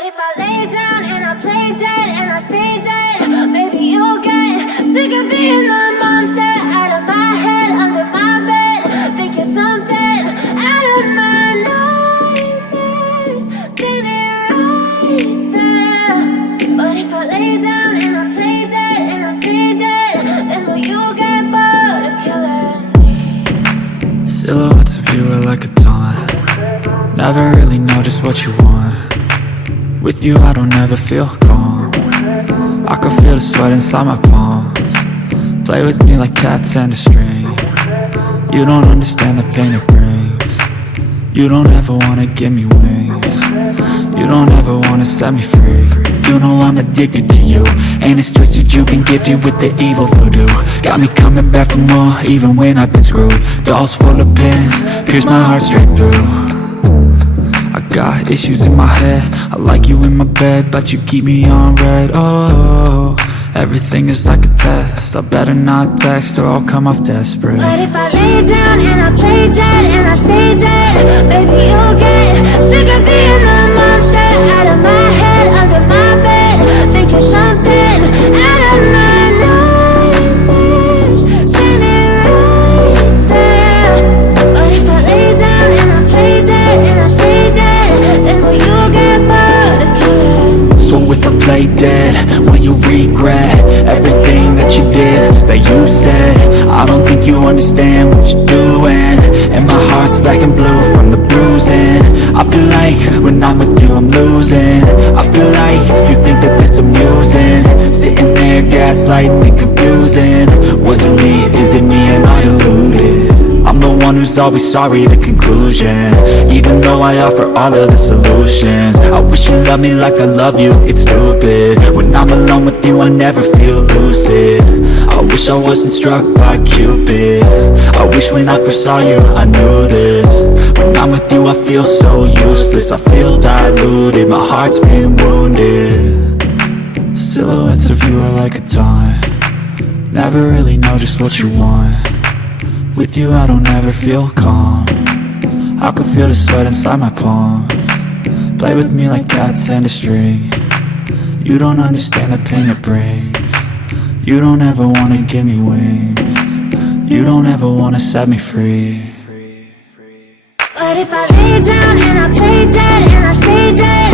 But if I lay down and I play dead and I stay dead, maybe you'll get sick of being the monster out of my head, under my bed. Think you're something out of my nightmares, standing right there. But if I lay down and I play dead and I stay dead, then will you get bored of killing me? Silhouettes of you are like a taunt. Never really know just what you want. With you I don't ever feel calm. I can feel the sweat inside my palms. Play with me like cats and a string. You don't understand the pain it brings. You don't ever wanna give me wings. You don't ever wanna set me free. You know I'm addicted to you, and it's twisted, you've been gifted with the evil voodoo. Got me coming back for more, even when I've been screwed. Dolls full of pins, pierce my heart straight through. I got issues in my head, I like you in my bed, but you keep me on red. Oh, everything is like a test, I better not text or I'll come off desperate. But if I lay down and I play dead and I stay dead, maybe you'll get sick of being the monster out of my head, under my bed. Think you're something out of my nightmares, standing right there. But if I lay down and I play dead and I stay dead, then will you get bored of killing me? So if I play dead, will you regret everything that you did, that you said? I don't think you understand what you're doing, and my heart's black and blue from the bruising. I feel like when I'm with you I'm losing. I feel like you think that this amusing, sitting there gaslighting and confusing. Was it me? Is it me? Am I deluded? I'm the one who's always sorry, the conclusion, even though I offer all of the solutions. I wish you loved me like I love you, it's stupid. When I'm alone with you I never feel lucid. I wish I wasn't struck by Cupid. I wish when I first saw you I knew this. When I'm with you I feel so useless, I feel diluted, my heart's been wounded. Silhouettes of you are like a taunt. Never really know just what you want. With you I don't ever feel calm. I can feel the sweat inside my palms. Play with me like cats and a string. You don't understand the pain it brings. You don't ever wanna give me wings. You don't ever wanna set me free. But if I lay down and I play dead and I stay dead,